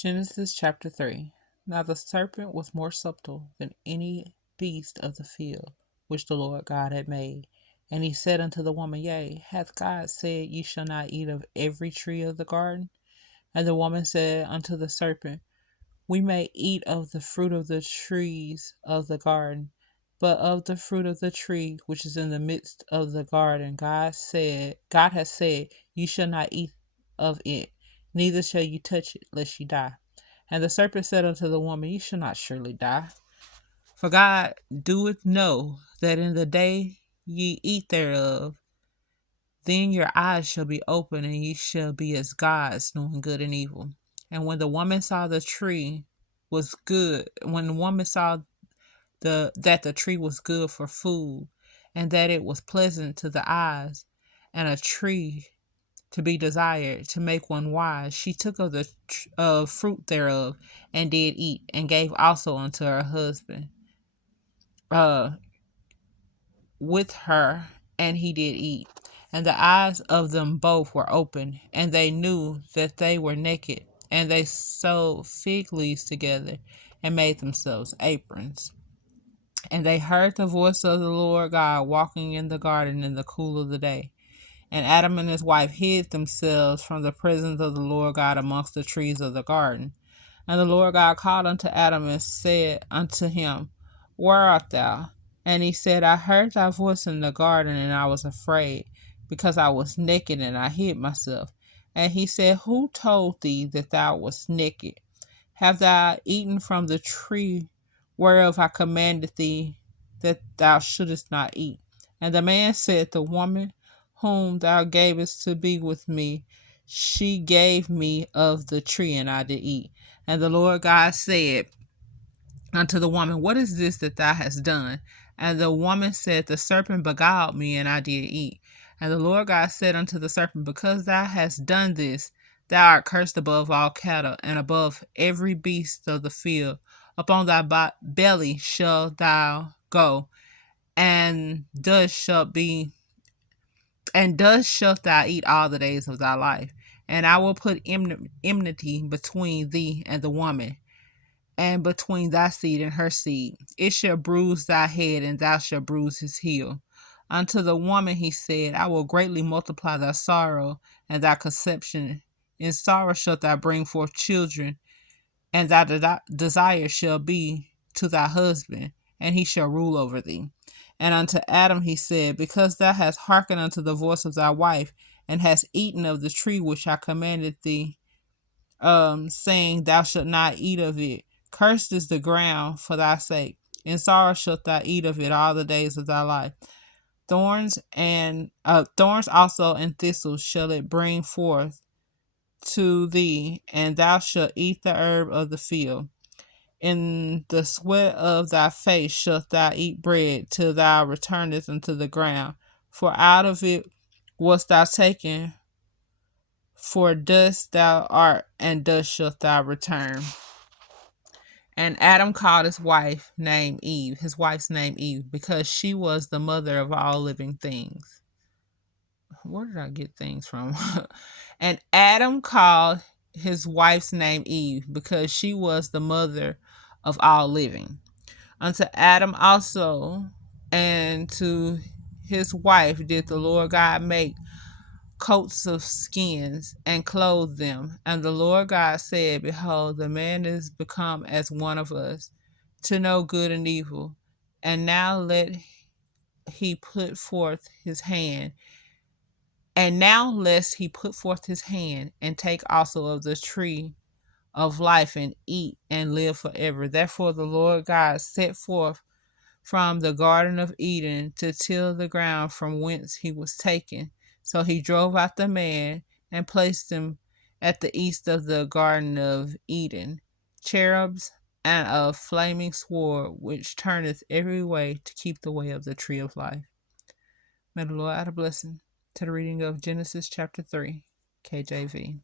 Genesis chapter 3. Now the serpent was more subtle than any beast of the field which the Lord God had made. And he said unto the woman, Yea, hath God said, Ye shall not eat of every tree of the garden? And the woman said unto the serpent, We may eat of the fruit of the trees of the garden, but of the fruit of the tree which is in the midst of the garden, God has said, You shall not eat of it, neither shall you touch it, lest ye die. And the serpent said unto the woman, You shall not surely die. For God doeth know that in the day ye eat thereof, then your eyes shall be open, and ye shall be as gods, knowing good and evil. And when the woman saw the tree was good, when the woman saw that the tree was good for food, and that it was pleasant to the eyes, and a tree to be desired to make one wise, she took of the fruit thereof, and did eat, and gave also unto her husband uh, with her, and he did eat. And the eyes of them both were open, and they knew that they were naked, and they sewed fig leaves together, and made themselves aprons. And they heard the voice of the Lord God walking in the garden in the cool of the day. And Adam and his wife hid themselves from the presence of the Lord God amongst the trees of the garden. And the Lord God called unto Adam and said unto him, Where art thou? And he said, I heard thy voice in the garden, and I was afraid, because I was naked, and I hid myself. And he said, Who told thee that thou wast naked? Have thou eaten from the tree whereof I commanded thee that thou shouldest not eat? And the man said, The woman whom thou gavest to be with me, she gave me of the tree, and I did eat. And the Lord God said unto the woman, What is this that thou hast done? And the woman said, The serpent beguiled me, and I did eat. And the Lord God said unto the serpent, Because thou hast done this, thou art cursed above all cattle, and above every beast of the field. Upon thy belly shalt thou go, and dust shalt thou eat all the days of thy life. And I will put enmity between thee and the woman, and between thy seed and her seed. It shall bruise thy head, and thou shalt bruise his heel. Unto the woman he said, I will greatly multiply thy sorrow and thy conception. In sorrow shalt thou bring forth children, and thy desire shall be to thy husband, and he shall rule over thee. And unto Adam he said, Because thou hast hearkened unto the voice of thy wife, and hast eaten of the tree which I commanded thee, saying, Thou shalt not eat of it. Cursed is the ground for thy sake. In sorrow shalt thou eat of it all the days of thy life. Thorns also and thistles shall it bring forth to thee, and thou shalt eat the herb of the field. In the sweat of thy face shalt thou eat bread till thou returnest unto the ground. For out of it wast thou taken, for dust thou art, and dust shalt thou return. And Adam called his wife's name Eve, because she was the mother of all living things. Where did I get things from? And Adam called his wife's name Eve, because she was the mother of all living. Unto Adam also and to his wife did the Lord God make coats of skins and clothe them. And the Lord God said, Behold, the man is become as one of us, to know good and evil. And now he put forth his hand. And now lest he put forth his hand and take also of the tree of life and eat and live forever. Therefore the Lord God set forth from the Garden of Eden to till the ground from whence he was taken. So he drove out the man and placed him at the east of the Garden of Eden, cherubs and a flaming sword which turneth every way to keep the way of the tree of life. May the Lord add a blessing to the reading of Genesis chapter 3, KJV.